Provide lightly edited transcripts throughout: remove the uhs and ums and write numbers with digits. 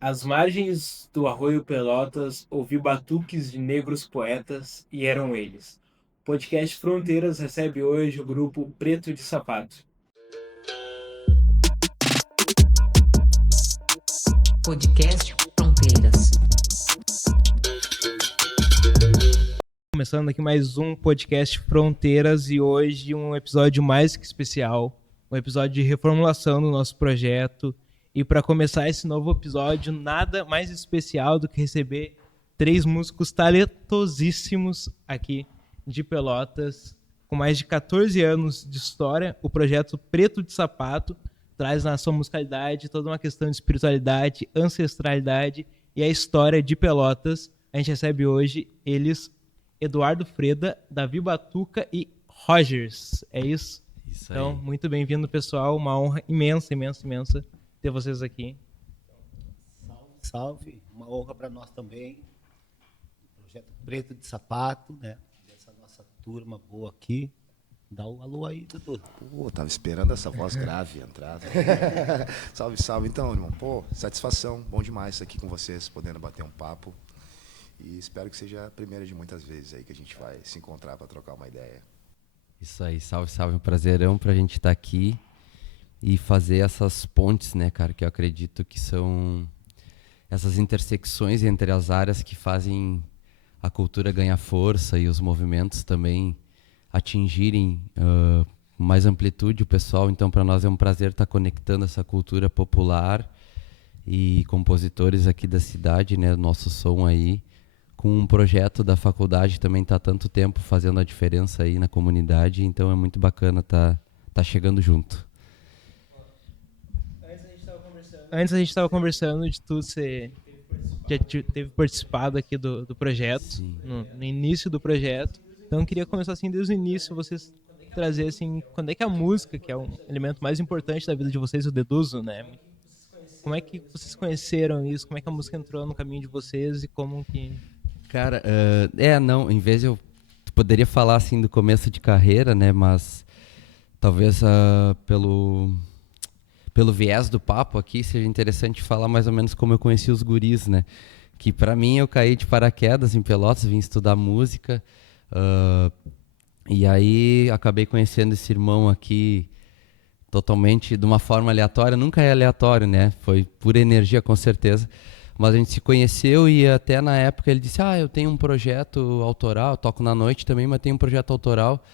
Às margens do arroio Pelotas, ouvi batuques de negros poetas, e eram eles. O podcast Fronteiras recebe hoje o grupo Preto de Sapato. Podcast Fronteiras. Começando aqui mais um podcast Fronteiras e hoje um episódio mais que especial, um episódio de reformulação do nosso projeto. E para começar esse novo episódio, nada mais especial do que receber três músicos talentosíssimos aqui de Pelotas, com mais de 14 anos de história. O projeto Preto de Sapato traz na sua musicalidade toda uma questão de espiritualidade, ancestralidade e a história de Pelotas. A gente recebe hoje eles, Eduardo Freda, Davi Batuca e Rogers. É isso? Isso Então, aí. muito bem-vindo, pessoal. Uma honra imensa, imensa, imensa ter vocês aqui. Salve, uma honra para nós também. Projeto Preto de Sapato, né? Essa nossa turma boa aqui. Dá um alô aí, Dudu. Pô, tava esperando essa voz grave entrar. Salve, salve. Então, irmão, pô, satisfação. Bom demais estar aqui com vocês, podendo bater um papo. E espero que seja a primeira de muitas vezes aí que a gente vai se encontrar para trocar uma ideia. Isso aí, salve, salve. Um prazerão pra gente estar aqui e fazer essas pontes, né, cara, que eu acredito que são essas intersecções entre as áreas que fazem a cultura ganhar força e os movimentos também atingirem mais amplitude o pessoal. Então, para nós é um prazer estar conectando essa cultura popular e compositores aqui da cidade, né, nosso som aí, com um projeto da faculdade também tá há tanto tempo fazendo a diferença aí na comunidade, então é muito bacana tá chegando junto. Antes a gente estava conversando de tu ser, já teve participado aqui do projeto, Sim. no início do projeto. Então eu queria começar assim desde o início, vocês trazer assim, quando é que a música, que é um elemento mais importante da vida de vocês, eu deduzo, né? Como é que vocês conheceram isso? Como é que a música entrou no caminho de vocês e como que... Cara, não, em vez eu poderia falar assim do começo de carreira, né, mas talvez pelo viés do papo aqui seja interessante falar mais ou menos como eu conheci os guris, né? Que pra mim eu caí de paraquedas em Pelotas, vim estudar música, ah, e aí acabei conhecendo esse irmão aqui totalmente de uma forma aleatória. Nunca é aleatório, né? Foi pura energia, com certeza. Mas a gente se conheceu e até na época ele disse: eu tenho um projeto autoral, toco na noite também, mas tenho um projeto autoral.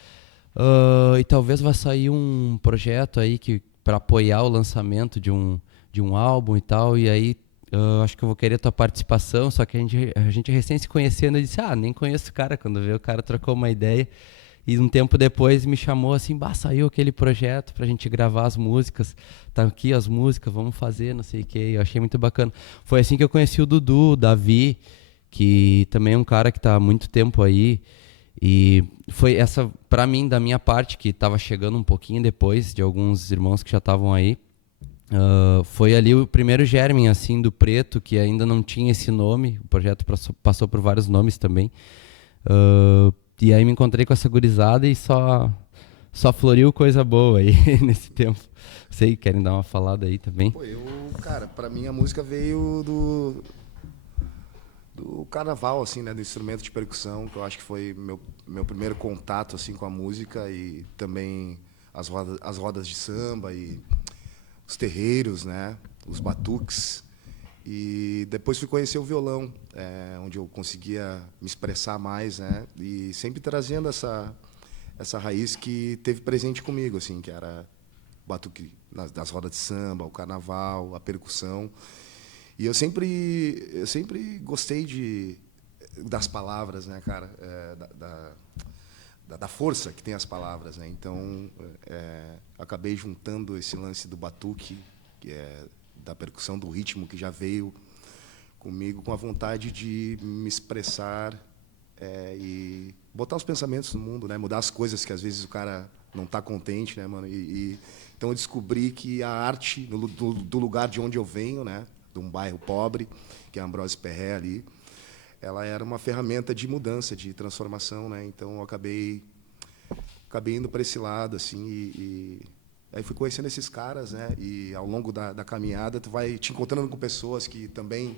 E talvez vá sair um projeto aí que para apoiar o lançamento de um álbum e tal. E aí acho que eu vou querer tua participação. Só que a gente recém se conhecendo, eu disse: nem conheço o cara. Quando veio o cara trocou uma ideia. E um tempo depois me chamou assim: saiu aquele projeto pra gente gravar as músicas. Tá aqui as músicas, vamos fazer, não sei o que. Eu achei muito bacana. Foi assim que eu conheci o Dudu, o Davi, que também é um cara que tá há muito tempo aí. E foi essa, pra mim, da minha parte, que tava chegando um pouquinho depois de alguns irmãos que já estavam aí. Foi ali o primeiro germen, assim, do Preto, que ainda não tinha esse nome. O projeto passou por vários nomes também. E aí me encontrei com essa gurizada e só floriu coisa boa aí nesse tempo. Sei, querem dar uma falada aí também? Pô, cara, pra mim a música veio do carnaval, assim, né, do instrumento de percussão, que eu acho que foi meu primeiro contato, assim, com a música e também as rodas de samba e os terreiros, né, os batuques. E depois fui conhecer o violão, onde eu conseguia me expressar mais, né, e sempre trazendo essa raiz que teve presente comigo, assim, que era o batuque das rodas de samba, o carnaval, a percussão. E eu sempre gostei das palavras, né, cara? Da força que tem as palavras, né? Então, acabei juntando esse lance do batuque, que é da percussão, do ritmo, que já veio comigo, com a vontade de me expressar e botar os pensamentos no mundo, né? Mudar as coisas que às vezes o cara não está contente, né, mano? Então eu descobri que a arte do lugar de onde eu venho, né, de um bairro pobre, que é Ambrósio Perré ali, ela era uma ferramenta de mudança, de transformação, né? Então eu acabei indo para esse lado, assim, Aí fui conhecendo esses caras, né? E ao longo da caminhada, tu vai te encontrando com pessoas que também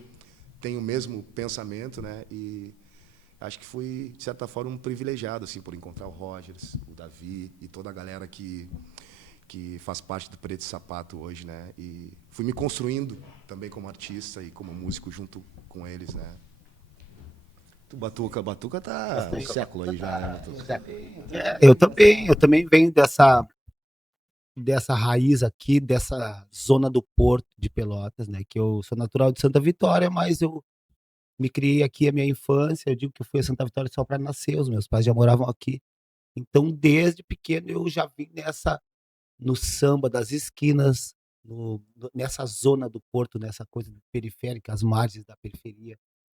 têm o mesmo pensamento, né? E acho que fui, de certa forma, um privilegiado, assim, por encontrar o Rogers, o Davi e toda a galera que faz parte do Preto de Sapato hoje, né? E fui me construindo também como artista e como músico junto com eles, né? Tu Batuca tá um século aí já, né, Batuca? Eu também venho dessa raiz aqui, dessa zona do Porto de Pelotas, né? Que eu sou natural de Santa Vitória, mas eu me criei aqui a minha infância. Eu digo que eu fui a Santa Vitória só para nascer, os meus pais já moravam aqui. Então, desde pequeno, eu já vim no samba das esquinas, nessa zona do Porto, nessa coisa periférica, as margens da periferia,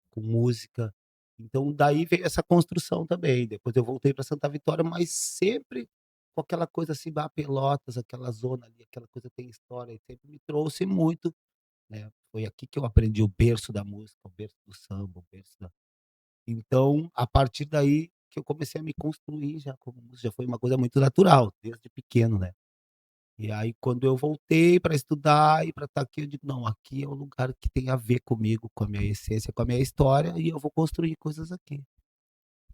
com música. Então, daí veio essa construção também. Depois eu voltei para Santa Vitória, mas sempre com aquela coisa assim, Pelotas, aquela zona ali, aquela coisa tem história, e sempre me trouxe muito, né? Foi aqui que eu aprendi o berço da música, o berço do samba, o berço da... Então, a partir daí que eu comecei a me construir já como músico, já foi uma coisa muito natural, desde pequeno, né? E aí, quando eu voltei para estudar e para estar aqui, eu digo, não, aqui é o lugar que tem a ver comigo, com a minha essência, com a minha história, e eu vou construir coisas aqui.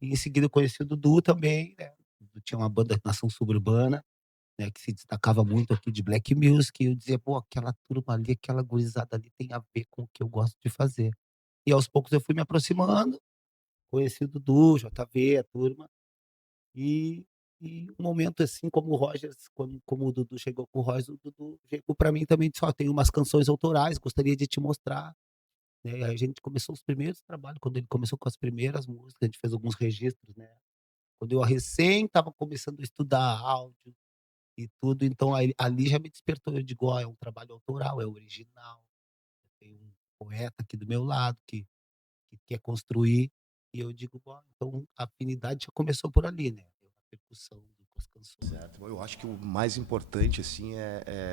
E em seguida eu conheci o Dudu também, né? O Dudu tinha uma banda Nação Suburbana, né, que se destacava muito aqui de black music, e eu dizia, pô, aquela turma ali, aquela gurizada ali tem a ver com o que eu gosto de fazer. E aos poucos eu fui me aproximando, conheci o Dudu, JV, a turma, e um momento assim, como o Rogers, como o Dudu chegou com o Rogers, o Dudu chegou para mim também e disse: "Ó, tem umas canções autorais, gostaria de te mostrar", né. E aí a gente começou os primeiros trabalhos, quando ele começou com as primeiras músicas, a gente fez alguns registros, né. Quando eu recém estava começando a estudar áudio e tudo, então aí ali já me despertou, eu digo: "Ó, é um trabalho autoral, é original, tem um poeta aqui do meu lado que quer construir", e eu digo: "Ó, então a afinidade já começou por ali, né, a percussão com as canções". Certo. Eu acho que o mais importante, assim,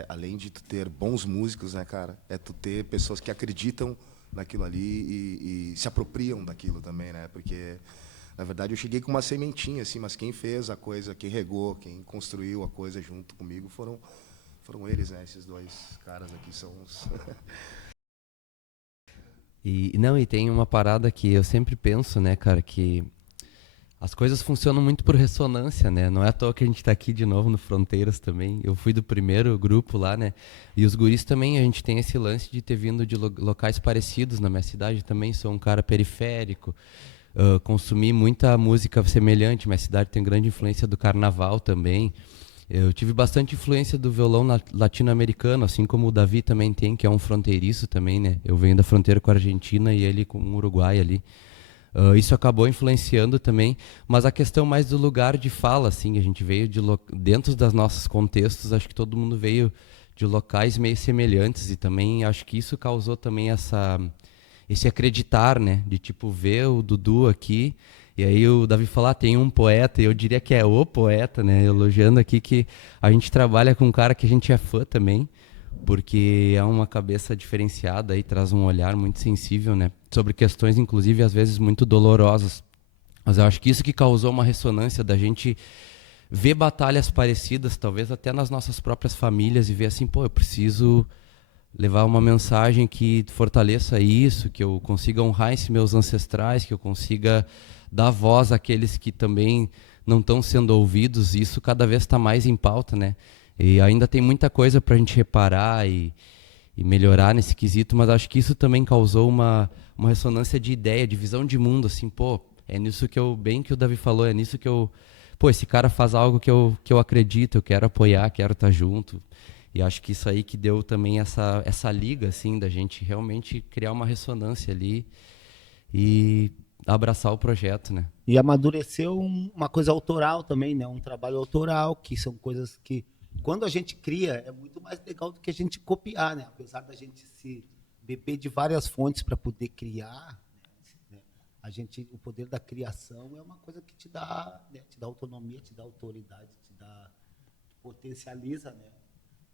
além de tu ter bons músicos, né, cara, é tu ter pessoas que acreditam naquilo ali e se apropriam daquilo também, né? Porque, na verdade, eu cheguei com uma sementinha, assim, mas quem fez a coisa, quem regou, quem construiu a coisa junto comigo foram eles, né? Esses dois caras aqui são os... E não, e tem uma parada que eu sempre penso, né, cara, que as coisas funcionam muito por ressonância, né? Não é à toa que a gente tá aqui de novo no Fronteiras também. Eu fui do primeiro grupo lá, né? E os guris também, a gente tem esse lance de ter vindo de locais parecidos na minha cidade também. Sou um cara periférico, consumi muita música semelhante. Minha cidade tem grande influência do carnaval também. Eu tive bastante influência do violão latino-americano, assim como o Davi também tem, que é um fronteiriço também, né? Eu venho da fronteira com a Argentina e ele com o Uruguai ali. Isso acabou influenciando também, mas a questão mais do lugar de fala, assim, a gente veio dentro dos nossos contextos, acho que todo mundo veio de locais meio semelhantes e também acho que isso causou também esse acreditar, né, de tipo ver o Dudu aqui e aí o Davi falar, tem um poeta, e eu diria que é o poeta, né, elogiando aqui que a gente trabalha com um cara que a gente é fã também, porque é uma cabeça diferenciada e traz um olhar muito sensível, né, sobre questões inclusive às vezes muito dolorosas. Mas eu acho que isso que causou uma ressonância da gente ver batalhas parecidas, talvez até nas nossas próprias famílias e ver assim, pô, eu preciso levar uma mensagem que fortaleça isso, que eu consiga honrar esses meus ancestrais, que eu consiga dar voz àqueles que também não estão sendo ouvidos, e isso cada vez está mais em pauta, né? E ainda tem muita coisa para a gente reparar e melhorar nesse quesito, mas acho que isso também causou uma ressonância de ideia, de visão de mundo, assim, pô, é nisso que bem que o Davi falou, é nisso que pô, esse cara faz algo que eu acredito, eu quero apoiar, quero estar junto. E acho que isso aí que deu também essa liga, assim, da gente realmente criar uma ressonância ali e abraçar o projeto, né? E amadureceu uma coisa autoral também, né? Um trabalho autoral, que são coisas que, quando a gente cria, é muito mais legal do que a gente copiar, né? Apesar da gente se beber de várias fontes para poder criar, né? O poder da criação é uma coisa que te dá, né? Te dá autonomia, te dá autoridade, potencializa, né?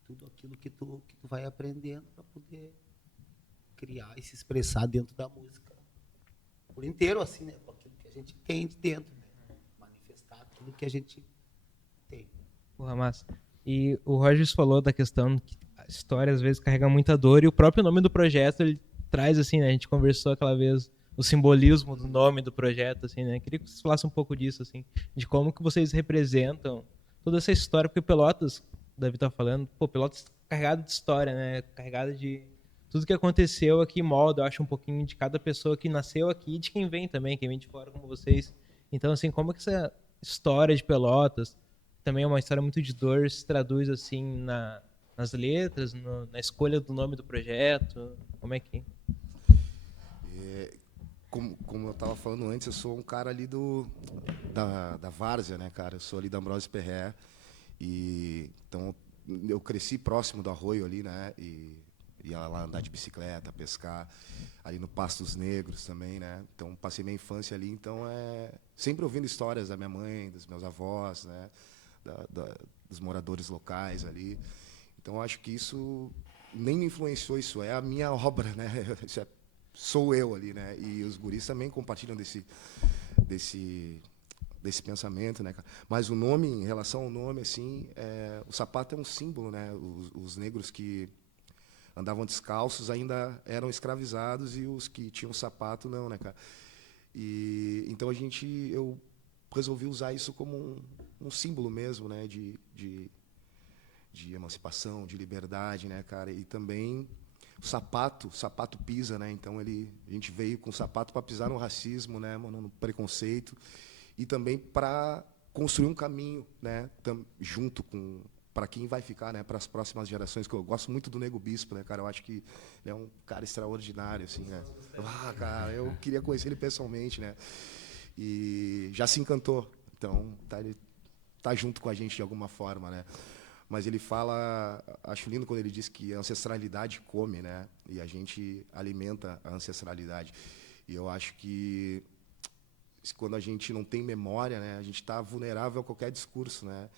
Tudo aquilo que tu vai aprendendo para poder criar e se expressar dentro da música por inteiro, assim, né? Com aquilo que a gente tem de dentro, né? Manifestar aquilo que a gente tem. Porra, massa. E o Rogers falou da questão que a história às vezes carrega muita dor, e o próprio nome do projeto ele traz, assim, né? A gente conversou aquela vez o simbolismo do nome do projeto, assim, né? Queria que vocês falassem um pouco disso, assim, de como que vocês representam toda essa história, porque Pelotas, o Davi tá falando, pô, Pelotas carregado de história, né? Carregado de tudo que aconteceu aqui molda, eu acho, um pouquinho de cada pessoa que nasceu aqui e de quem vem também, quem vem de fora como vocês. Então, assim, como que essa história de Pelotas, também é uma história muito de dor, se traduz, assim, nas letras, na escolha do nome do projeto? Como é que... Como eu estava falando antes, eu sou um cara ali da Várzea, né, cara? Eu sou ali da Ambrosio Perré. E então eu cresci próximo do arroio ali, né? E ia lá andar de bicicleta, pescar, ali no Pastos Negros também, né? Então passei minha infância ali, então sempre ouvindo histórias da minha mãe, dos meus avós, né? Dos moradores locais ali. Então acho que isso nem me influenciou, isso é a minha obra, né? Sou eu ali, né? E os guris também compartilham desse pensamento, né, cara? Mas o nome, em relação ao nome, assim, o sapato é um símbolo, né? Os negros que andavam descalços ainda eram escravizados, e os que tinham sapato não, né, cara? E então eu resolvi usar isso como um símbolo mesmo, né? De emancipação, de liberdade, né, cara? E também o sapato pisa, né? Então a gente veio com o sapato para pisar no racismo, né, mano, no preconceito, e também para construir um caminho, né, junto com para quem vai ficar, né, para as próximas gerações. Que eu gosto muito do Nego Bispo, né, cara? Eu acho que ele é um cara extraordinário, assim, né? Cara, eu queria conhecer ele pessoalmente, né? E já se encantou. Então ele tá junto com a gente de alguma forma, né? Mas ele fala, acho lindo quando ele diz que a ancestralidade come, né? E a gente alimenta a ancestralidade. E eu acho que quando a gente não tem memória, né, a gente está vulnerável a qualquer discurso, né?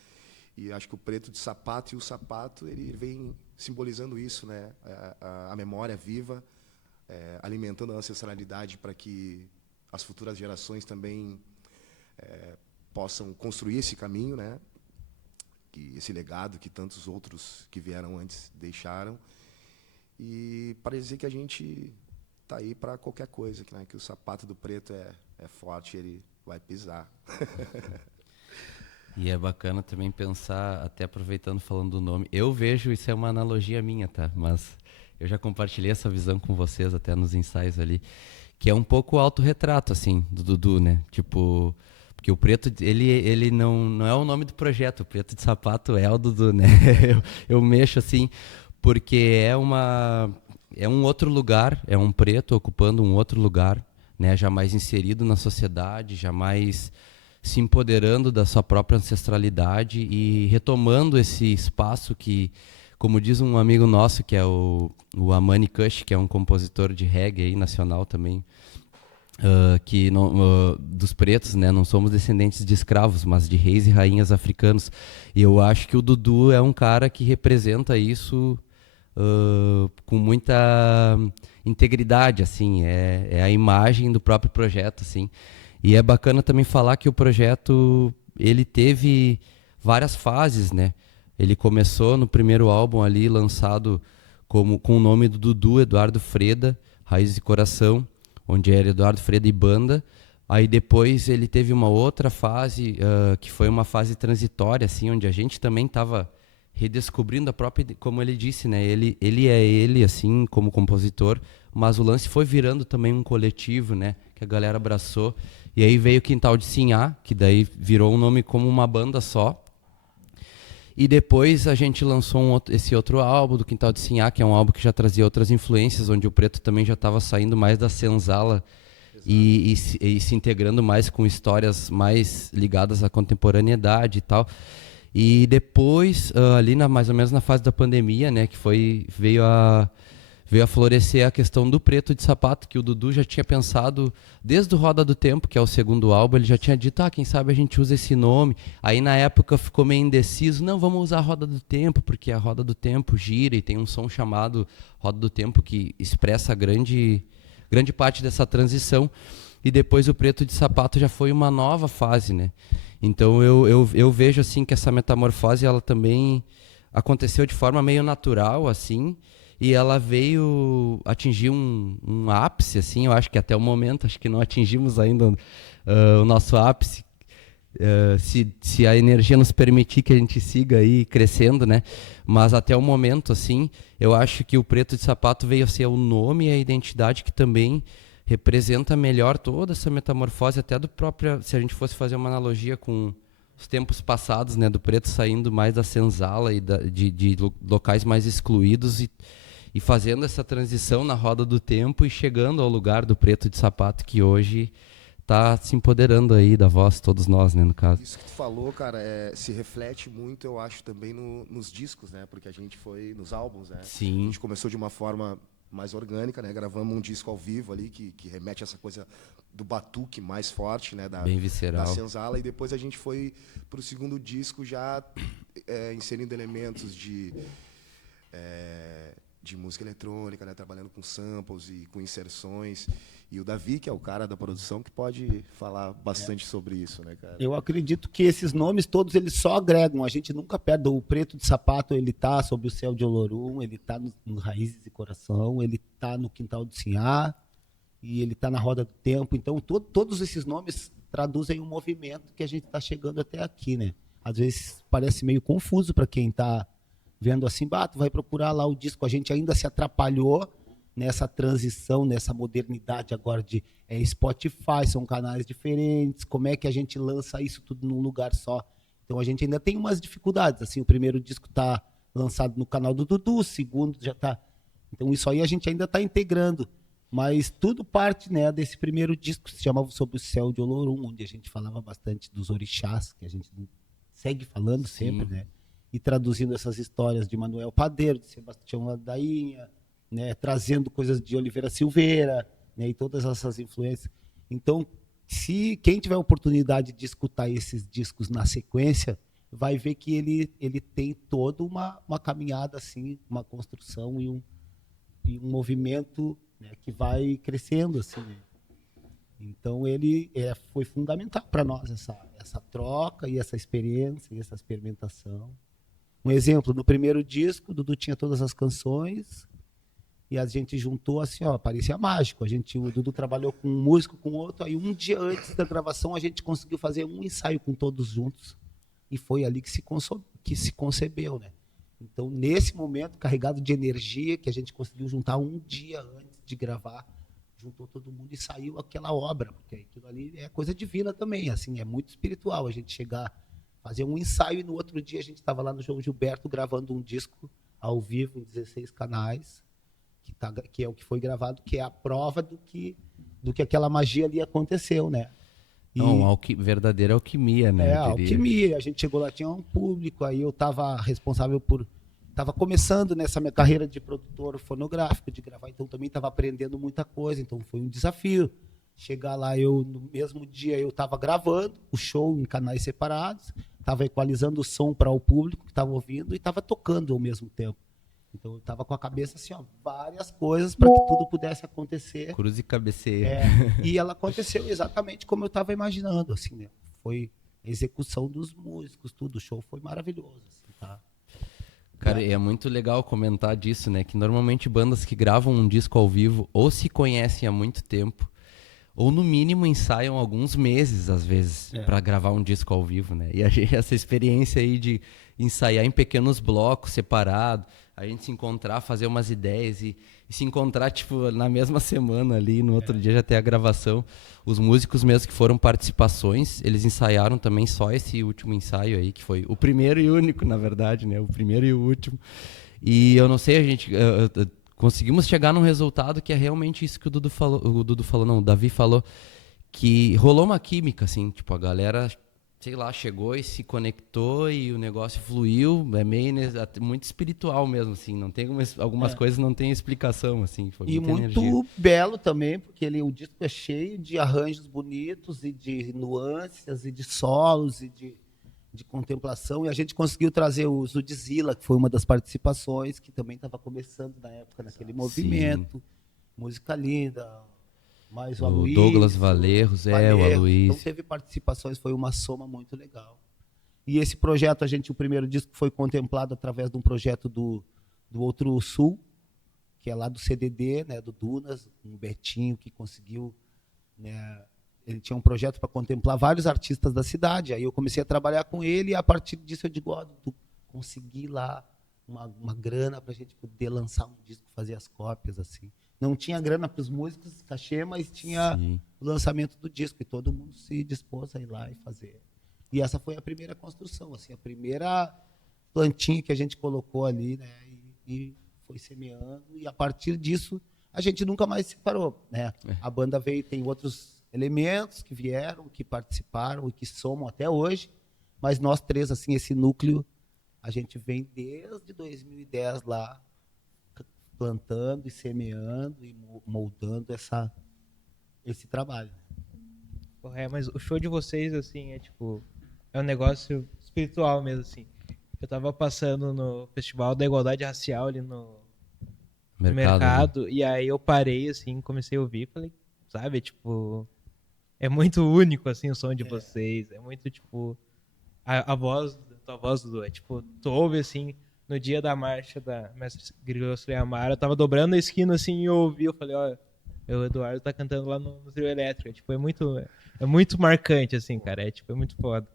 E acho que o preto de sapato e o sapato, ele vem simbolizando isso, né? A memória viva, alimentando a ancestralidade para que as futuras gerações também possam construir esse caminho, né? Esse legado que tantos outros que vieram antes deixaram, e para dizer que a gente está aí para qualquer coisa, né? Que o sapato do preto é forte, ele vai pisar. E é bacana também pensar, até aproveitando falando do nome, eu vejo, isso é uma analogia minha, tá? Mas eu já compartilhei essa visão com vocês até nos ensaios ali, que é um pouco o autorretrato, assim, do Dudu, né? Tipo... Porque o preto, ele não é o nome do projeto, o preto de sapato é o Dudu, né? Eu mexo assim, porque é um outro lugar, é um preto ocupando um outro lugar, né? Jamais inserido na sociedade, jamais se empoderando da sua própria ancestralidade e retomando esse espaço que, como diz um amigo nosso, que é o Amani Kush, que é um compositor de reggae aí, nacional também, que dos pretos, né, não somos descendentes de escravos, mas de reis e rainhas africanos. E eu acho que o Dudu é um cara que representa isso com muita integridade, assim, é a imagem do próprio projeto, assim. E é bacana também falar que o projeto, ele teve várias fases, né? Ele começou no primeiro álbum ali, lançado com o nome do Dudu Eduardo Freda, Raízes e Coração, onde era Eduardo Freda e banda. Aí depois ele teve uma outra fase, que foi uma fase transitória, assim, onde a gente também estava redescobrindo a própria, como ele disse, né? Ele é ele, assim, como compositor, mas o lance foi virando também um coletivo, né? Que a galera abraçou. E aí veio o Quintal de Sinhá, que daí virou um nome como uma banda só. E depois a gente lançou esse outro álbum do Quintal de Sinhá, que é um álbum que já trazia outras influências, onde o preto também já estava saindo mais da senzala e se integrando mais com histórias mais ligadas à contemporaneidade e tal. E depois, ali mais ou menos na fase da pandemia, né, que veio a florescer a questão do preto de sapato, que o Dudu já tinha pensado desde o Roda do Tempo, que é o segundo álbum, ele já tinha dito, quem sabe a gente usa esse nome. Aí na época ficou meio indeciso, não, vamos usar a Roda do Tempo, porque a Roda do Tempo gira e tem um som chamado Roda do Tempo que expressa grande parte dessa transição. e depois o Preto de Sapato já foi uma nova fase, né? Então eu vejo assim que essa metamorfose ela também aconteceu de forma meio natural, assim, e ela veio atingir um ápice, assim, eu acho que até o momento, acho que não atingimos ainda o nosso ápice, se a energia nos permitir que a gente siga aí crescendo, né? Mas até o momento, assim, eu acho que o Preto de Sapato veio a ser o nome e a identidade que também representa melhor toda essa metamorfose, até do próprio, se a gente fosse fazer uma analogia com os tempos passados, né, do Preto saindo mais da senzala e de locais mais excluídos e fazendo essa transição na roda do tempo e chegando ao lugar do Preto de Sapato que hoje está se empoderando aí da voz, todos nós, né, no caso. Isso que tu falou, cara, se reflete muito, eu acho, também nos discos, né? Porque a gente foi nos álbuns, né? Sim. A gente começou de uma forma mais orgânica, né? Gravamos um disco ao vivo ali, que remete a essa coisa do batuque mais forte, né? Bem visceral. Da senzala. E depois a gente foi pro segundo disco já inserindo elementos de música eletrônica, né? Trabalhando com samples e com inserções. E o Davi, que é o cara da produção, que pode falar bastante sobre isso, né, cara? Eu acredito que esses nomes todos eles só agregam, a gente nunca perde. O Preto de Sapato, ele tá sob o céu de Olorum, ele tá no Raízes e Coração, ele tá no Quintal do Sinhá, e ele tá na Roda do Tempo. Então, todos esses nomes traduzem um movimento que a gente está chegando até aqui, né? Às vezes parece meio confuso para quem está vendo assim, tu vai procurar lá o disco, a gente ainda se atrapalhou nessa transição, nessa modernidade agora de Spotify, são canais diferentes, como é que a gente lança isso tudo num lugar só? Então a gente ainda tem umas dificuldades, assim, o primeiro disco está lançado no canal do Dudu, o segundo já está... Então isso aí a gente ainda está integrando, mas tudo parte, né, desse primeiro disco que se chamava Sob o Céu de Olorum, onde a gente falava bastante dos orixás, que a gente segue falando sempre, né, e traduzindo essas histórias de Manuel Padeiro, de Sebastião Ladainha, né, trazendo coisas de Oliveira Silveira, né, e todas essas influências. Então, se quem tiver a oportunidade de escutar esses discos na sequência, vai ver que ele tem toda uma caminhada, assim, uma construção e um movimento, né, que vai crescendo, assim, né? Então ele foi fundamental para nós essa troca e essa experiência e essa experimentação. Um exemplo, no primeiro disco, o Dudu tinha todas as canções e a gente juntou assim, parecia mágico. O Dudu trabalhou com um músico, com outro, aí um dia antes da gravação a gente conseguiu fazer um ensaio com todos juntos e foi ali que se concebeu, né? Então, nesse momento, carregado de energia, que a gente conseguiu juntar um dia antes de gravar, juntou todo mundo e saiu aquela obra, porque aquilo ali é coisa divina também, assim, é muito espiritual a gente chegar, fazer um ensaio e no outro dia a gente estava lá no João Gilberto gravando um disco ao vivo em 16 canais, que é o que foi gravado, que é a prova do que aquela magia ali aconteceu, né? Não, verdadeira alquimia, né? Alquimia. A gente chegou lá, tinha um público, aí eu estava responsável estava começando nessa minha carreira de produtor fonográfico, de gravar, então também estava aprendendo muita coisa, então foi um desafio. Chegar lá, no mesmo dia eu estava gravando o show em canais separados, estava equalizando o som para o público que estava ouvindo e estava tocando ao mesmo tempo. Então eu estava com a cabeça assim, várias coisas para que tudo pudesse acontecer. Cruz e cabeceira. E ela aconteceu exatamente como eu estava imaginando, assim, né? Foi a execução dos músicos, tudo, o show foi maravilhoso, assim, tá? Cara, é muito legal comentar disso, né? Que normalmente bandas que gravam um disco ao vivo ou se conhecem há muito tempo, ou no mínimo ensaiam alguns meses, às vezes, para gravar um disco ao vivo, né? E essa experiência aí de ensaiar em pequenos blocos, separado, a gente se encontrar, fazer umas ideias e se encontrar, tipo, na mesma semana ali, no outro dia já ter a gravação. Os músicos mesmo que foram participações, eles ensaiaram também só esse último ensaio aí, que foi o primeiro e único, na verdade, né? O primeiro e o último. E eu não sei, a gente... conseguimos chegar num resultado que é realmente isso que o Davi falou, que rolou uma química, assim, tipo, a galera, sei lá, chegou e se conectou e o negócio fluiu, é meio muito espiritual mesmo, assim, não tem algumas coisas não tem explicação, assim, foi e muito energia. Belo também, porque o disco é cheio de arranjos bonitos e de nuances e de solos e de contemplação, e a gente conseguiu trazer o Zudzilla, que foi uma das participações, que também estava começando na época naquele movimento. Música linda, mais o O Aloysio, Douglas Valerros, o Então Aloysio. teve participações, foi uma soma muito legal. E esse projeto, o primeiro disco foi contemplado através de um projeto do Outro Sul, que é lá do CDD, né, do Dunas, um Betinho que conseguiu, né, ele tinha um projeto para contemplar vários artistas da cidade. Aí eu comecei a trabalhar com ele e a partir disso eu digo, consegui lá uma grana para a gente poder lançar um disco, fazer as cópias assim. Não tinha grana para os músicos, cachê, mas tinha Sim. o lançamento do disco e todo mundo se dispôs a ir lá e fazer. E essa foi a primeira construção, assim, a primeira plantinha que a gente colocou ali, né, e foi semeando, e a partir disso a gente nunca mais se separou, né? A banda veio, tem outros elementos que vieram, que participaram e que somam até hoje, mas nós três, assim, esse núcleo, a gente vem desde 2010 lá, plantando e semeando e moldando esse trabalho. Porra, mas o show de vocês, assim, é um negócio espiritual mesmo, assim. Eu tava passando no Festival da Igualdade Racial ali no mercado, e aí eu parei, assim, comecei a ouvir, falei, sabe, é muito único, assim, o som de vocês, é muito, a tua voz, Dudu, tu ouve, assim, no dia da marcha da Mestre Grilo Amara, eu tava dobrando a esquina, assim, e eu ouvi, eu falei, ó, o Eduardo tá cantando lá no trio elétrico, é muito marcante, assim, cara, é muito foda.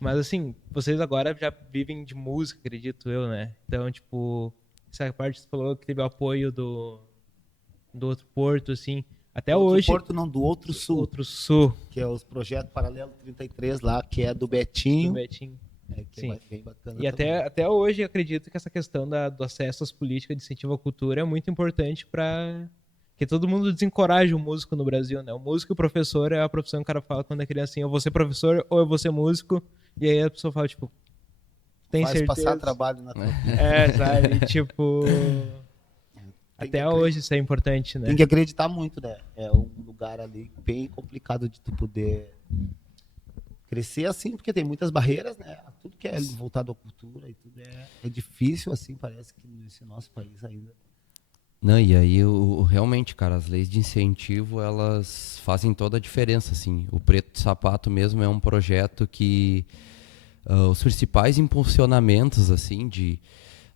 Mas, assim, vocês agora já vivem de música, acredito eu, né? Então, essa parte que você falou que teve o apoio do Outro Porto, assim, até hoje... Do Outro Porto não, do Outro Sul. Outro Sul. Que é os projetos Paralelo 33 lá, que é do Betinho. Do Betinho. Que Sim. é bem bacana e até hoje acredito que essa questão do acesso às políticas de incentivo à cultura é muito importante para que todo mundo desencoraje o músico no Brasil, né? O músico e o professor é a profissão que o cara fala quando é criança, assim, eu vou ser professor ou eu vou ser músico, e aí a pessoa fala, tem faz certeza? passar trabalho na tua vida. Sabe? Até hoje isso é importante, né? Tem que acreditar muito, né? É um lugar ali bem complicado de tu poder crescer assim, porque tem muitas barreiras, né? Tudo que é voltado à cultura e tudo é difícil, assim, parece que nesse nosso país ainda. Não, e aí realmente, cara, as leis de incentivo, elas fazem toda a diferença, assim. O Preto de Sapato mesmo é um projeto que os principais impulsionamentos, assim,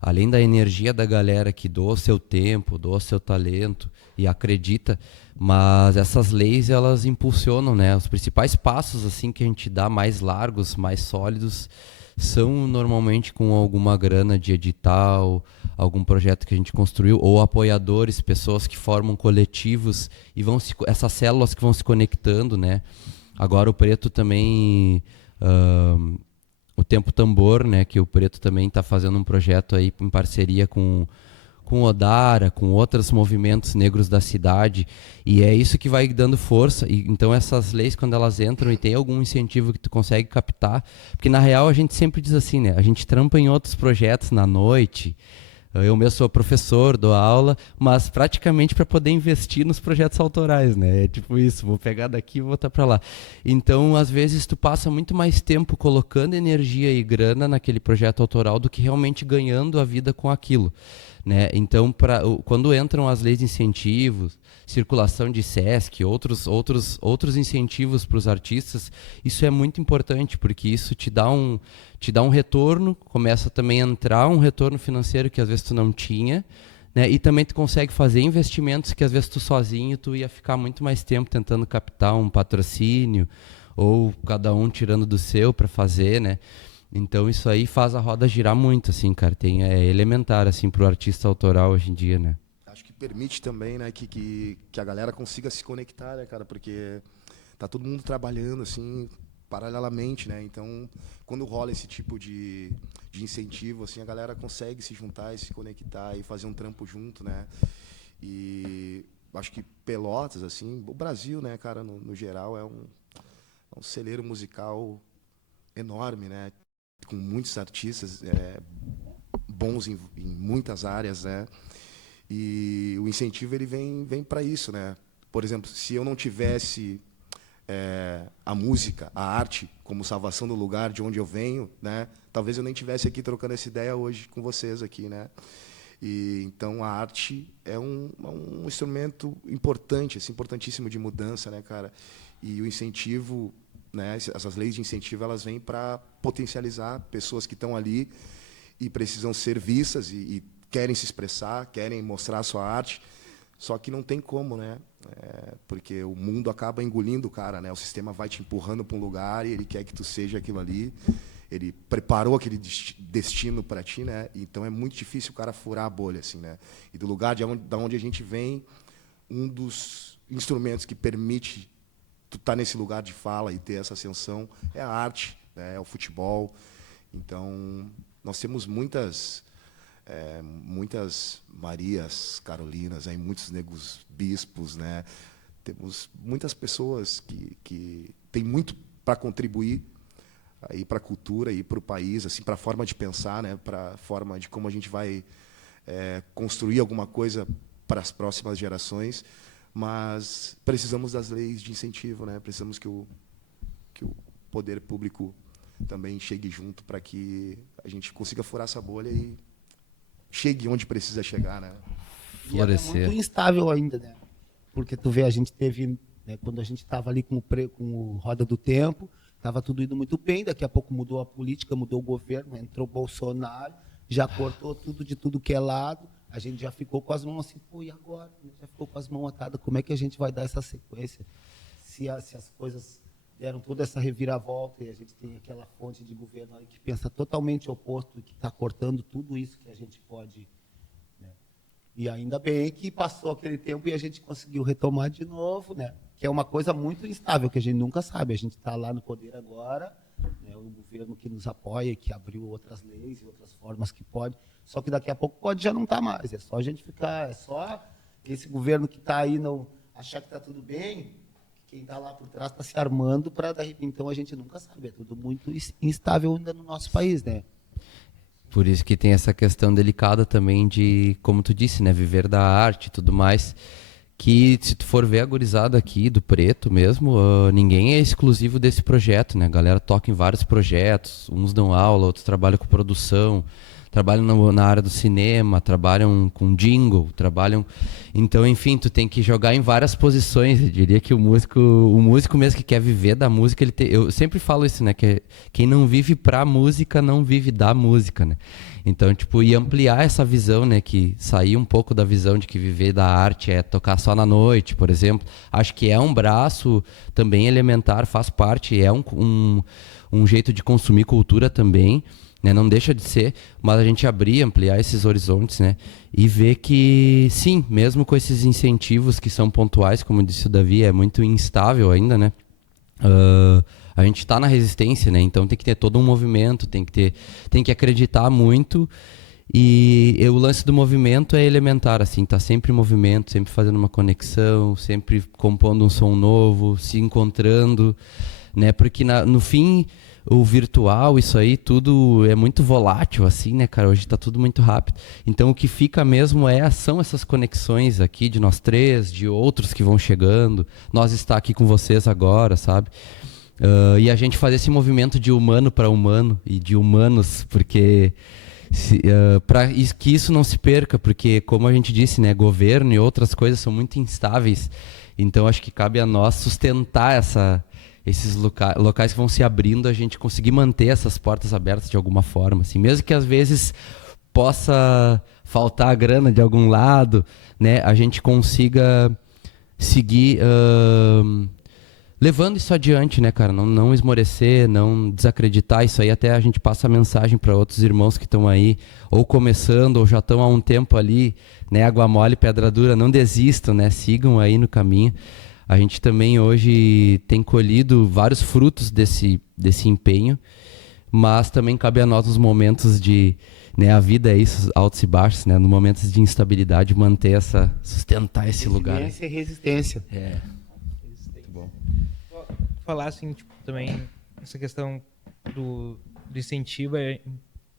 além da energia da galera que doa seu tempo, doa seu talento e acredita, mas essas leis, elas impulsionam, né? Os principais passos, assim, que a gente dá mais largos, mais sólidos, são normalmente com alguma grana de edital, algum projeto que a gente construiu, ou apoiadores, pessoas que formam coletivos e essas células que vão se conectando, né? Agora o Preto também, o Tempo Tambor, né? Que o Preto também está fazendo um projeto aí em parceria com Odara, com outros movimentos negros da cidade, e é isso que vai dando força. E então essas leis, quando elas entram e tem algum incentivo que tu consegue captar, porque na real a gente sempre diz assim, né, a gente trampa em outros projetos na noite, eu mesmo sou professor, dou aula, mas praticamente para poder investir nos projetos autorais, né? É tipo isso, vou pegar daqui e vou botar para lá. Então, às vezes, tu passa muito mais tempo colocando energia e grana naquele projeto autoral do que realmente ganhando a vida com aquilo, né? Então, quando entram as leis de incentivos, circulação de SESC, outros incentivos para os artistas, isso é muito importante, porque isso te dá um retorno, começa também a entrar um retorno financeiro que às vezes tu não tinha, né? E também tu consegue fazer investimentos que às vezes tu sozinho tu ia ficar muito mais tempo tentando captar um patrocínio, ou cada um tirando do seu para fazer, né? Então isso aí faz a roda girar muito, assim, cara. É elementar, assim, pro artista autoral hoje em dia, né? Acho que permite também, né, que a galera consiga se conectar, né, cara? Porque tá todo mundo trabalhando, assim, paralelamente, né? Então, quando rola esse tipo de incentivo, assim, a galera consegue se juntar e se conectar e fazer um trampo junto, né? E acho que Pelotas, assim, o Brasil, né, cara, no geral, é um celeiro musical enorme, né? Com muitos artistas bons em muitas áreas, né? E o incentivo ele vem para isso, né? Por exemplo, se eu não tivesse a música, a arte como salvação do lugar de onde eu venho, né? Talvez eu nem tivesse aqui trocando essa ideia hoje com vocês aqui, né? E então a arte é um instrumento importante, assim, importantíssimo de mudança, né, cara? E o incentivo, né, essas leis de incentivo, elas vêm para potencializar pessoas que estão ali e precisam ser vistas e querem se expressar, querem mostrar a sua arte, só que não tem como, né? Porque o mundo acaba engolindo o cara, né? O sistema vai te empurrando para um lugar e ele quer que tu seja aquilo ali. Ele preparou aquele destino para ti, né? Então é muito difícil o cara furar a bolha, assim, né? E do lugar da onde a gente vem, um dos instrumentos que permite tu estar nesse lugar de fala e ter essa ascensão é a arte, né? É o futebol. Então nós temos muitas Marias Carolinas, aí muitos negros bispos, né? Temos muitas pessoas que têm muito para contribuir aí para a cultura e para o país, assim, para a forma de pensar, né? Para a forma de como a gente vai construir alguma coisa para as próximas gerações, mas precisamos das leis de incentivo, né? Precisamos que o poder público também chegue junto para que a gente consiga furar essa bolha e chegue onde precisa chegar, né? E ela é muito instável ainda, né? Porque tu vê, a gente teve, né, quando a gente estava ali com o Roda do Tempo, estava tudo indo muito bem, daqui a pouco mudou a política, mudou o governo, entrou Bolsonaro, já cortou tudo de tudo que é lado, a gente já ficou com as mãos assim, pô, e agora? Já ficou com as mãos atadas, como é que a gente vai dar essa sequência? Se as coisas deram toda essa reviravolta e a gente tem aquela fonte de governo aí que pensa totalmente oposto, que está cortando tudo isso que a gente pode, né? E ainda bem que passou aquele tempo e a gente conseguiu retomar de novo, né? Que é uma coisa muito instável, que a gente nunca sabe. A gente está lá no poder agora, né? O governo que nos apoia, que abriu outras leis e outras formas que pode, só que daqui a pouco pode já não estar mais. É só a gente ficar, é só esse governo que está aí não achar que está tudo bem. Quem está lá por trás está se armando para dar. Então a gente nunca sabe. É tudo muito instável ainda no nosso país, né? Por isso que tem essa questão delicada também de, como tu disse, né, viver da arte e tudo mais. Que se tu for ver a gurizada aqui do Preto mesmo, ninguém é exclusivo desse projeto, né? A galera toca em vários projetos, uns dão aula, outros trabalham com produção, trabalham na área do cinema, trabalham com jingle, trabalham... Então, enfim, tu tem que jogar em várias posições. Eu diria que o músico mesmo que quer viver da música, eu sempre falo isso, né? Que quem não vive pra música, não vive da música, né? Então, tipo, e ampliar essa visão, né? Que sair um pouco da visão de que viver da arte é tocar só na noite, por exemplo. Acho que é um braço também elementar, faz parte, é um jeito de consumir cultura também, né? Não deixa de ser, mas a gente ampliar esses horizontes, né? E ver que, sim, mesmo com esses incentivos que são pontuais, como disse o Davi, é muito instável ainda, né? A gente está na resistência, né? Então tem que ter todo um movimento, tem que acreditar muito. E o lance do movimento é elementar, assim, tá sempre em movimento, sempre fazendo uma conexão, sempre compondo um som novo, se encontrando, né? Porque no fim, o virtual, isso aí, tudo é muito volátil, assim, né, cara? Hoje tá tudo muito rápido. Então o que fica mesmo são essas conexões aqui de nós três, de outros que vão chegando, nós estar aqui com vocês agora, sabe? E a gente fazer esse movimento de humano para humano e de humanos, porque para que isso não se perca, porque como a gente disse, né, governo e outras coisas são muito instáveis, então acho que cabe a nós sustentar esses locais que vão se abrindo, a gente conseguir manter essas portas abertas de alguma forma, assim, mesmo que às vezes possa faltar a grana de algum lado, né, a gente consiga seguir levando isso adiante, né, cara? Não esmorecer, não desacreditar. Isso aí até a gente passa a mensagem para outros irmãos que estão aí, ou começando, ou já estão há um tempo ali, né? Água mole, pedra dura, não desistam, né? Sigam aí no caminho. A gente também hoje tem colhido vários frutos desse empenho, mas também cabe a nós nos momentos de... Né, a vida é isso, altos e baixos, né? Nos momentos de instabilidade, sustentar esse lugar. Resiliência e resistência. Muito bom. Falar assim, tipo, também essa questão do incentivo é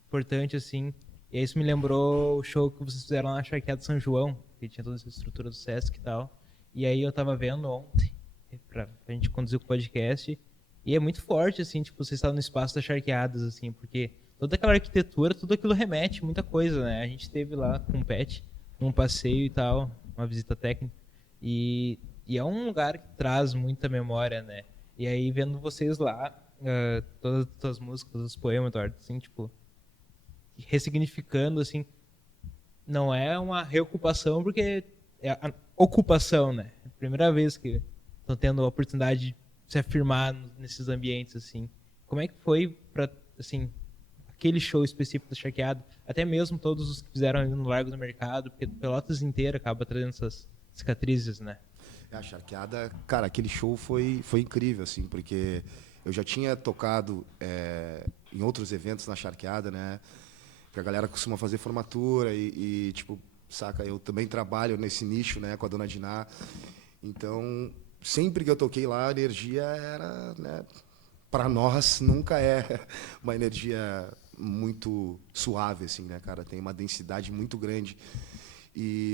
importante, assim. E aí isso me lembrou o show que vocês fizeram lá na Charqueada São João, que tinha toda essa estrutura do Sesc e tal. E aí eu tava vendo ontem, pra gente conduzir o podcast, e é muito forte, assim, tipo, vocês estavam no espaço das Charqueadas, assim, porque toda aquela arquitetura, tudo aquilo remete muita coisa, né? A gente esteve lá com o Pet, num passeio e tal, uma visita técnica, e é um lugar que traz muita memória, né? E aí, vendo vocês lá, todas as tuas músicas, todos os poemas, Eduardo, assim, tipo, ressignificando, assim, não é uma reocupação, porque é a ocupação, né? É a primeira vez que estão tendo a oportunidade de se afirmar nesses ambientes, assim. Como é que foi para, assim, aquele show específico da Charqueada, até mesmo todos os que fizeram ali no Largo do Mercado, porque Pelotas inteira acaba trazendo essas cicatrizes, né? A Charqueada, cara, aquele show foi incrível, assim, porque eu já tinha tocado em outros eventos na Charqueada, né? Que a galera costuma fazer formatura e tipo, saca, eu também trabalho nesse nicho, né, com a Dona Diná. Então, sempre que eu toquei lá, a energia era, né, para nós nunca é uma energia muito suave, assim, né, cara? Tem uma densidade muito grande.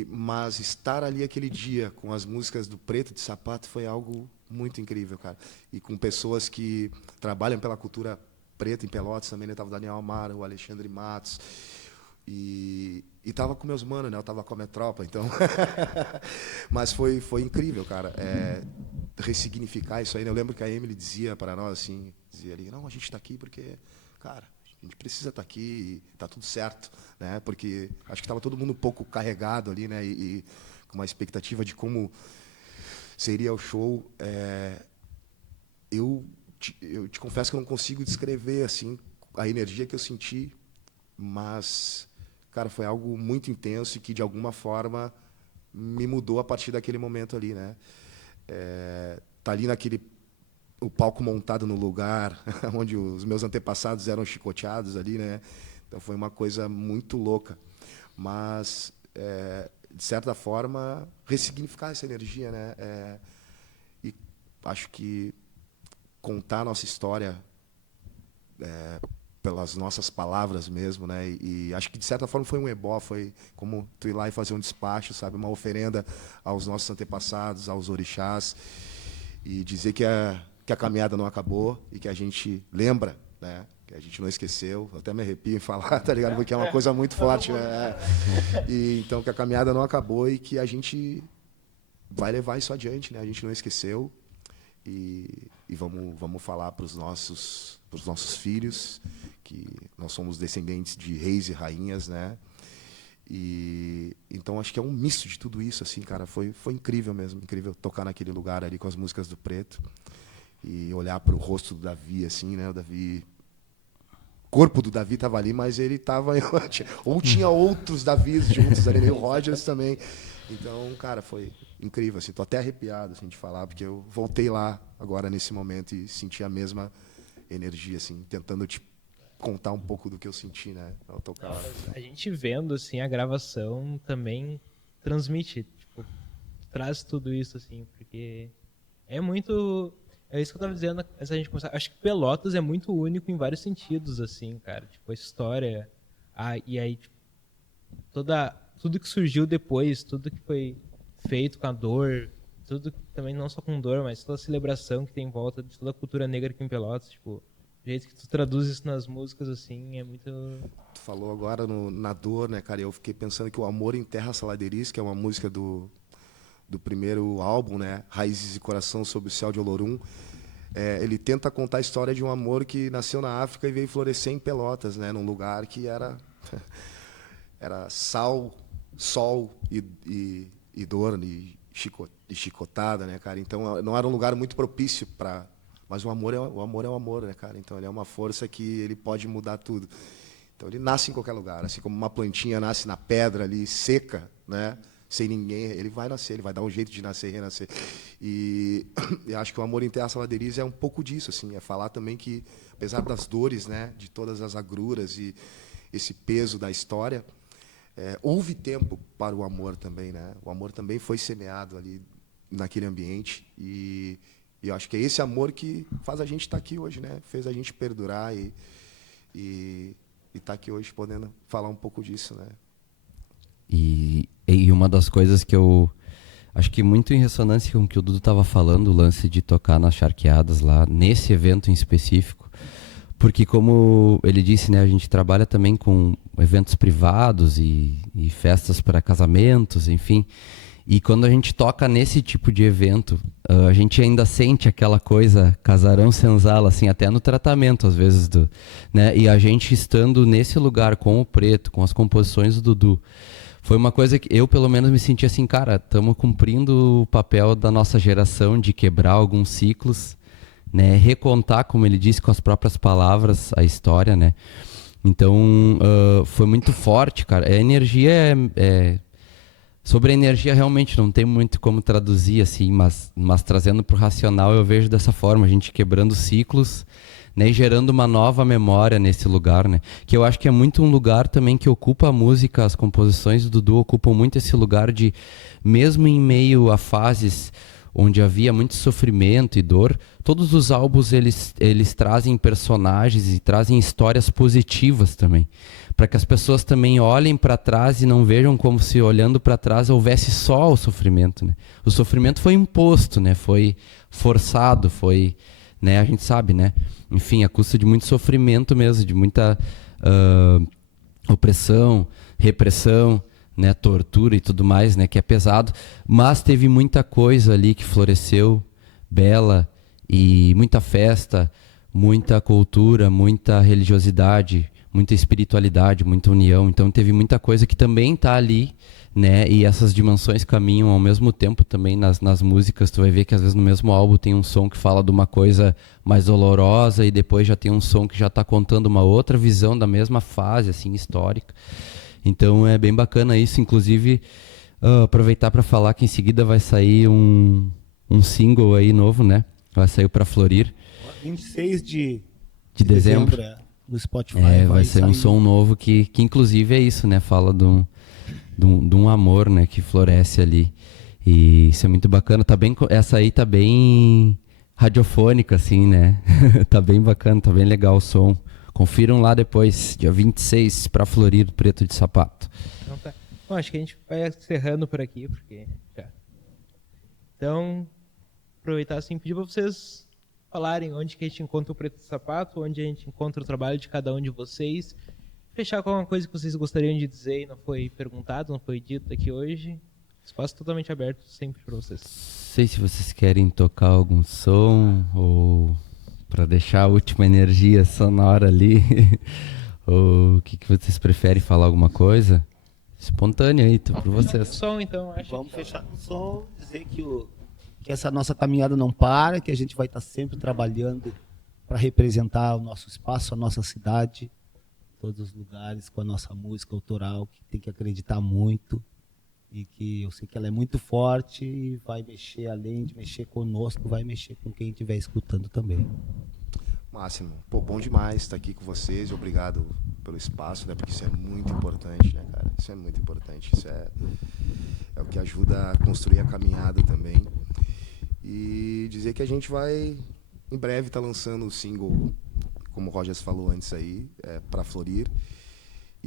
Mas estar ali aquele dia com as músicas do Preto de Sapato foi algo muito incrível, cara. E com pessoas que trabalham pela cultura preta em Pelotas também, né? Tava o Daniel Amaro, o Alexandre Matos. E tava com meus manos, né? Eu tava com a minha tropa, então... Mas foi incrível, cara. Ressignificar isso aí, né? Eu lembro que a Emily dizia para nós, assim, dizia ali, não, a gente tá aqui porque, cara, a gente precisa estar aqui e tá tudo certo, né? Porque acho que estava todo mundo um pouco carregado ali, né? E com uma expectativa de como seria o show. Eu te confesso que eu não consigo descrever assim a energia que eu senti, mas, cara, foi algo muito intenso e que de alguma forma me mudou a partir daquele momento ali, né? Tá ali o palco montado no lugar onde os meus antepassados eram chicoteados ali, né? Então foi uma coisa muito louca. Mas, de certa forma, ressignificar essa energia, né? E acho que contar a nossa história pelas nossas palavras mesmo, né? E acho que, de certa forma, foi um ebó, foi como tu ir lá e fazer um despacho, sabe? Uma oferenda aos nossos antepassados, aos orixás, e dizer que a caminhada não acabou e que a gente lembra, né? Que a gente não esqueceu. Eu até me arrepio em falar, tá ligado? Porque é uma coisa muito forte, né? E então que a caminhada não acabou e que a gente vai levar isso adiante, né? A gente não esqueceu e vamos falar para os nossos filhos que nós somos descendentes de reis e rainhas, né? E então acho que é um misto de tudo isso, assim, cara. Foi incrível mesmo, incrível tocar naquele lugar ali com as músicas do Preto e olhar para o rosto do Davi, assim, né? O Davi, o corpo do Davi estava ali, mas ele estava ou tinha outros Davis juntos ali, o Rogers também. Então, cara, foi incrível, assim. Tô até arrepiado, assim, de falar, porque eu voltei lá agora nesse momento e senti a mesma energia, assim, tentando te contar um pouco do que eu senti, né, ao tocar. A gente vendo, assim, a gravação também transmite, tipo, traz tudo isso, assim, porque é muito... É isso que eu tava dizendo antes da gente começar. Acho que Pelotas é muito único em vários sentidos, assim, cara. Tipo, a história, e aí, tipo, tudo que surgiu depois, tudo que foi feito com a dor, tudo que, também não só com dor, mas toda a celebração que tem em volta de toda a cultura negra aqui em Pelotas, tipo, o jeito que tu traduz isso nas músicas, assim, é muito... Tu falou agora na dor, né, cara? Eu fiquei pensando que o Amor em Terra Saladeriz, que é uma música do primeiro álbum, né, Raízes e Coração sob o Céu de Olorum, ele tenta contar a história de um amor que nasceu na África e veio florescer em Pelotas, né, num lugar que era sal, sol e dor e chicotada, né, cara? Então não era um lugar muito propício para... Mas o amor é o amor, né, cara? Então ele é uma força que ele pode mudar tudo. Então ele nasce em qualquer lugar, assim como uma plantinha nasce na pedra ali seca, né? Sem ninguém, ele vai nascer, ele vai dar um jeito de nascer e renascer. E eu acho que o Amor em Terra Saladeriz é um pouco disso, assim, é falar também que, apesar das dores, né, de todas as agruras e esse peso da história, houve tempo para o amor também, né? O amor também foi semeado ali naquele ambiente e eu acho que é esse amor que faz a gente estar aqui hoje, né? Fez a gente perdurar e estar aqui hoje podendo falar um pouco disso, né? E uma das coisas que eu acho que muito em ressonância com o que o Dudu estava falando, o lance de tocar nas charqueadas lá, nesse evento em específico, Porque como ele disse, né, a gente trabalha também com eventos privados e festas para casamentos, enfim. E quando a gente toca nesse tipo de evento, a gente ainda sente aquela coisa casarão senzala, assim, até no tratamento, às vezes, né? E a gente estando nesse lugar com o Preto, com as composições do Dudu, foi uma coisa que eu, pelo menos, me senti assim, cara, estamos cumprindo o papel da nossa geração de quebrar alguns ciclos, né? Recontar, como ele disse, com as próprias palavras, a história, né? Então, foi muito forte, cara. A energia sobre a energia, realmente, não tem muito como traduzir, assim, mas trazendo para o racional, eu vejo dessa forma, a gente quebrando ciclos, né, e gerando uma nova memória nesse lugar, né, que eu acho que é muito um lugar também que ocupa a música, as composições do Dudu ocupam muito esse lugar de, mesmo em meio a fases onde havia muito sofrimento e dor, todos os álbuns eles trazem personagens e trazem histórias positivas também, para que as pessoas também olhem para trás e não vejam como se olhando para trás houvesse só o sofrimento, né? O sofrimento foi imposto, né? Foi forçado, foi, né? A gente sabe, né? Enfim, a custa de muito sofrimento mesmo, de muita opressão, repressão, né? Tortura e tudo mais, né? Que é pesado, mas teve muita coisa ali que floresceu, bela, e muita festa, muita cultura, muita religiosidade, muita espiritualidade, muita união. Então teve muita coisa que também está ali, né? E essas dimensões caminham ao mesmo tempo também nas músicas. Tu vai ver que às vezes no mesmo álbum tem um som que fala de uma coisa mais dolorosa e depois já tem um som que já está contando uma outra visão da mesma fase, assim, histórica. Então é bem bacana isso. Inclusive, aproveitar para falar que em seguida vai sair um single aí novo, né? Vai sair para Florir. 26 de dezembro. No Spotify. Vai ser um som novo que inclusive é isso, né? Fala de um amor, né? Que floresce ali. E isso é muito bacana. Essa aí tá bem radiofônica, assim, né? Tá bem bacana, tá bem legal o som. Confiram lá depois, dia 26, pra Florir, Preto de Sapato. Então tá. Bom, acho que a gente vai encerrando por aqui, porque já. Então, aproveitar assim, pedir pra vocês falarem onde que a gente encontra o Preto de Sapato, onde a gente encontra o trabalho de cada um de vocês, fechar com alguma coisa que vocês gostariam de dizer e não foi perguntado, não foi dito aqui hoje. Espaço totalmente aberto sempre para vocês. Não sei se vocês querem tocar algum som ou para deixar a última energia sonora ali, ou o que vocês preferem, falar alguma coisa? Espontâneo aí, por vocês. Som, então, acho. Vamos fechar com o som, dizer que essa nossa caminhada não para, que a gente vai estar sempre trabalhando para representar o nosso espaço, a nossa cidade, todos os lugares, com a nossa música autoral, que tem que acreditar muito e que eu sei que ela é muito forte e vai mexer, além de mexer conosco, vai mexer com quem estiver escutando também. Máximo. Pô, bom demais estar aqui com vocês. Obrigado pelo espaço, né? Porque isso é muito importante, né, cara? Isso é muito importante. Isso é o que ajuda a construir a caminhada também. E dizer que a gente vai, em breve, estar lançando o single, como o Rogers falou antes aí, para Florir.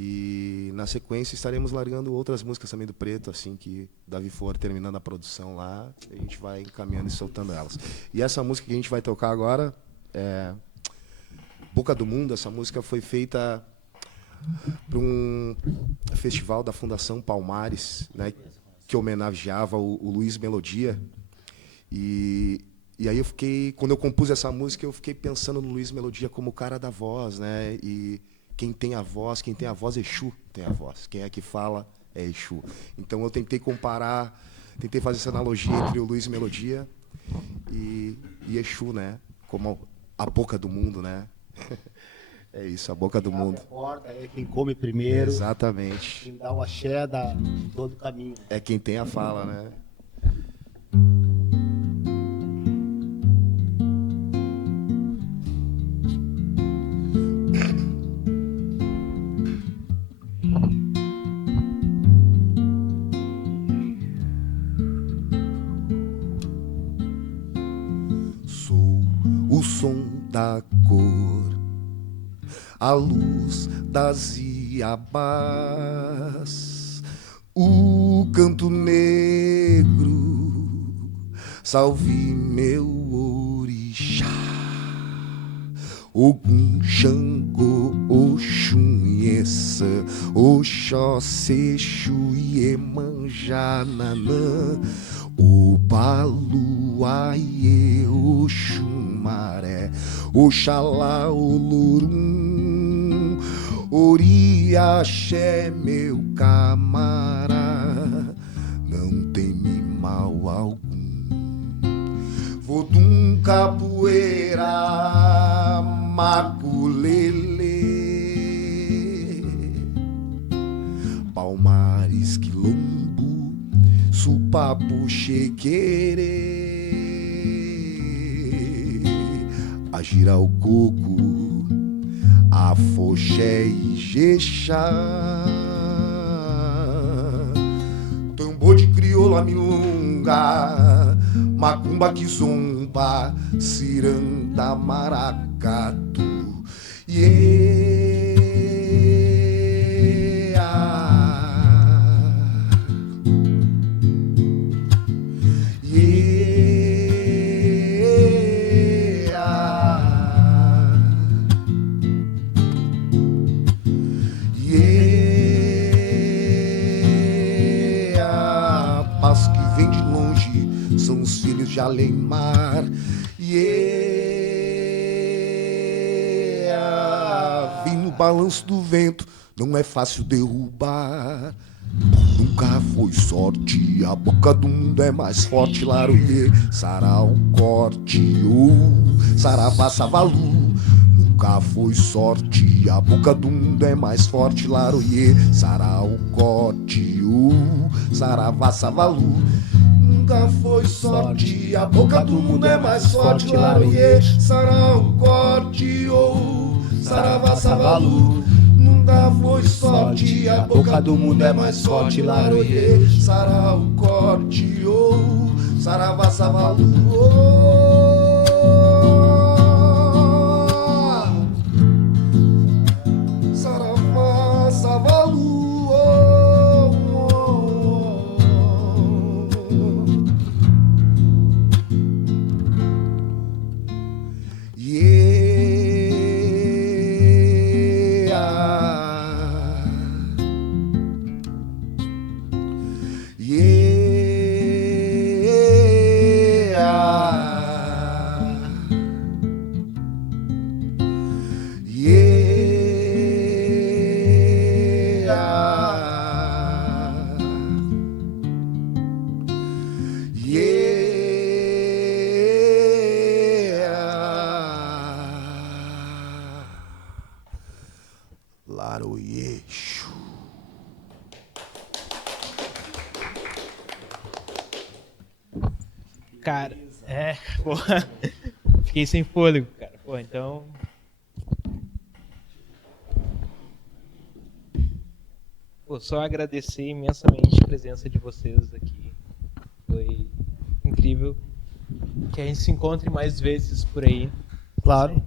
E na sequência estaremos largando outras músicas também do Preto, assim que o Davi for terminando a produção lá, a gente vai encaminhando e soltando elas. E essa música que a gente vai tocar agora é Boca do Mundo. Essa música foi feita para um festival da Fundação Palmares, né, que homenageava o Luiz Melodia. E aí quando eu compus essa música, eu fiquei pensando no Luiz Melodia como o cara da voz, né? E quem tem a voz, Exu tem a voz. Quem é que fala é Exu. Então eu tentei fazer essa analogia entre o Luiz Melodia e Exu, né? Como a boca do mundo, né? É isso, a boca do mundo. É quem come primeiro. Exatamente. Quem dá o axé, dá todo o caminho. É quem tem a fala, né? Sou o som da cor, a luz das Iabás, o canto negro, salve meu orixá, Ogum, Xangô, Oxum, Inhessa, Oxóssi, Exu, Iemanjá, Nanã, Obalu, Aiê, Oxum, Maré, Oxalá, Olorum, Ori, Axé, meu camará, não teme mal algum. Vodum, capoeira, maculele, Palmares, quilombo, supapo, chequerê, agirá o coco, afoxé e jexá, tambor de crioula, milonga, macumba, kizomba, ciranda, maracatu, yeah. Passo que vem de longe são os filhos de além-mar. Vem no balanço do vento, não é fácil derrubar. Nunca foi sorte, a boca do mundo é mais forte. Laroie, sarau, corte, saravá, savalu. Nunca foi sorte, a boca do mundo é mais forte. Laroie, sarau, corte, saravá, savalu. Nunca foi sorte, a boca do mundo é mais forte. Laroie, sarau, corte, saravá, savalu. Nunca foi sorte, a boca do mundo é mais forte. Laroie, sarau, corte, saravá, savalu. Saravá, savalu. Laroie. Cara, porra, fiquei sem fôlego, cara. Pô, então... Pô, só agradecer imensamente a presença de vocês aqui. Foi incrível. Que a gente se encontre mais vezes por aí. Claro.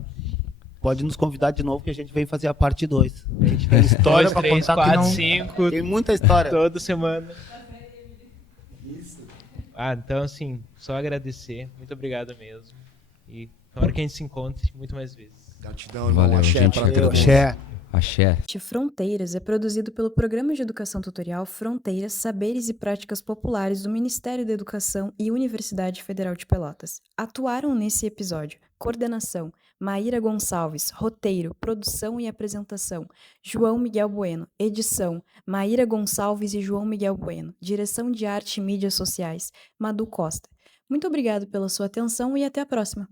Pode nos convidar de novo que a gente vem fazer a parte 2. A gente tem história 2, pra 3, contar 4, que não... 5. Tem muita história. Toda semana. Então, assim, só agradecer. Muito obrigado mesmo. E na hora que a gente se encontre, muito mais vezes. Gratidão, irmão. Valeu, Axé gente, pra agradeço. todos. Axé. Axé. Fronteiras é produzido pelo Programa de Educação Tutorial Fronteiras, Saberes e Práticas Populares do Ministério da Educação e Universidade Federal de Pelotas. Atuaram nesse episódio: coordenação, Maíra Gonçalves; roteiro, produção e apresentação, João Miguel Bueno; edição, Maíra Gonçalves e João Miguel Bueno; direção de arte e mídias sociais, Madu Costa. Muito obrigado pela sua atenção e até a próxima!